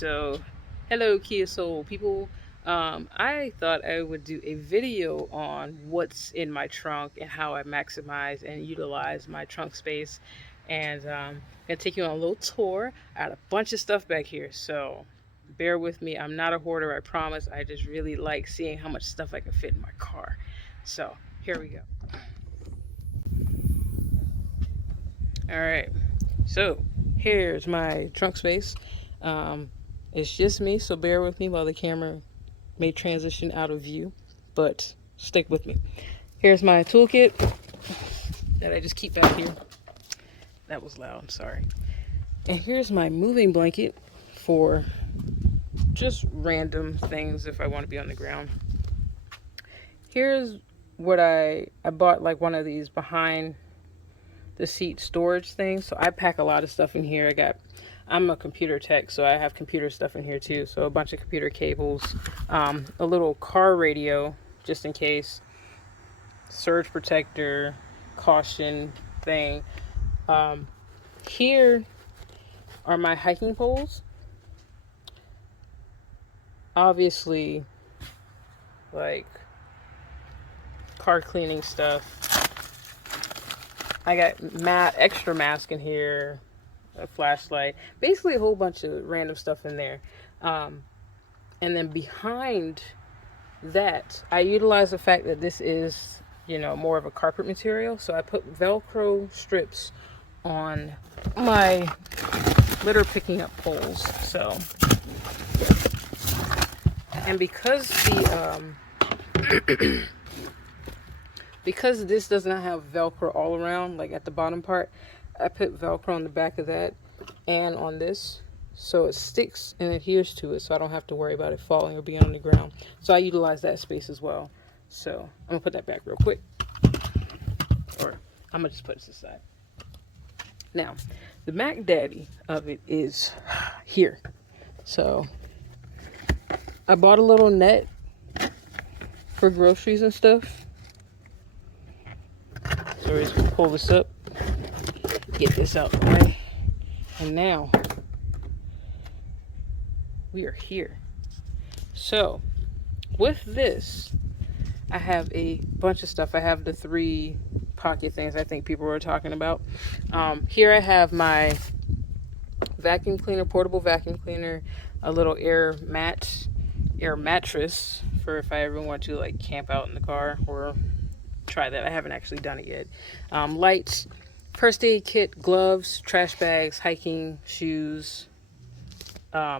So hello Kia Soul people. I thought I would do a video on what's in my trunk and how I maximize and utilize my trunk space. And I'm gonna take you on a little tour. I got a bunch of stuff back here, so bear with me. I'm not a hoarder, I promise. I just really like seeing how much stuff I can fit in my car. So here we go. All right. So here's my trunk space. Um, it's just me, so bear with me while the camera may transition out of view, but stick with me. Here's my toolkit that I just keep back here. That was loud, I'm sorry. And here's my moving blanket for just random things if I want to be on the ground. Here's what I bought, like one of these behind the seat storage things. So I pack a lot of stuff in here. I'm a computer tech, so I have computer stuff in here too. So a bunch of computer cables, a little car radio just in case, surge protector, caution thing. Here are my hiking poles. Obviously, like car cleaning stuff. I got extra mask in here, a flashlight, basically a whole bunch of random stuff in there. And then behind that, I utilize the fact that this is, more of a carpet material. So I put Velcro strips on my litter picking up poles. So, and because because this does not have Velcro all around, like at the bottom part, I put Velcro on the back of that and on this, so it sticks and adheres to it, so I don't have to worry about it falling or being on the ground. So I utilize that space as well. So I'm gonna put that back real quick, or I'm gonna just put this aside. Now, the Mac Daddy of it is here. So I bought a little net for groceries and stuff. So we're just gonna pull this up, get this out the way, and now we are here. So with this, I have a bunch of stuff. I have the 3 pocket things I think people were talking about. Here I have my vacuum cleaner, portable vacuum cleaner, a little air mattress for if I ever want to like camp out in the car or try that. I haven't actually done it yet. Lights, first aid kit, gloves, trash bags, hiking shoes.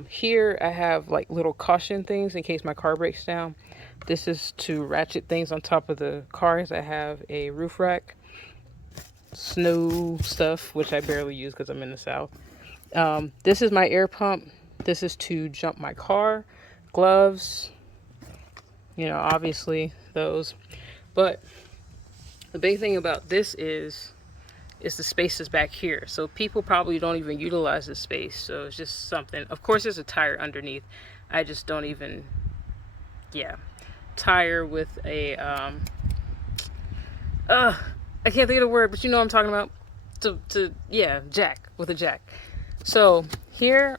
Here I have like little caution things in case my car breaks down. This is to ratchet things on top of the cars. I have a roof rack, snow stuff, which I barely use because I'm in the South. This is my air pump. This is to jump my car. Gloves, obviously those. But the big thing about this is the spaces back here. So people probably don't even utilize this space. So it's just something. Of course, there's a tire underneath. I just don't even, tire with a, I can't think of the word, but you know what I'm talking about. Jack, with a jack. So here,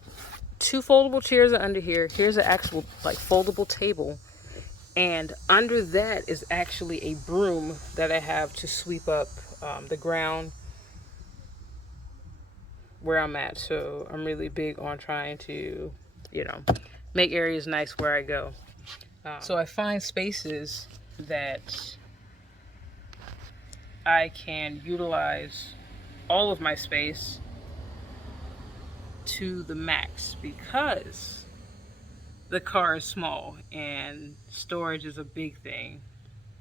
2 foldable chairs are under here. Here's an actual like foldable table. And under that is actually a broom that I have to sweep up the ground where I'm at. So I'm really big on trying to, make areas nice where I go. So I find spaces that I can utilize all of my space to the max because the car is small and storage is a big thing.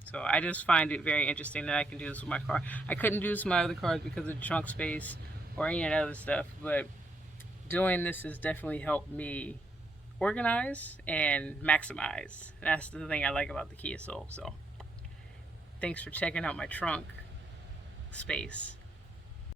So I just find it very interesting that I can do this with my car. I couldn't do this with my other cars because of the trunk space or any of that other stuff, but doing this has definitely helped me organize and maximize. That's the thing I like about the Kia Soul. So thanks for checking out my trunk space.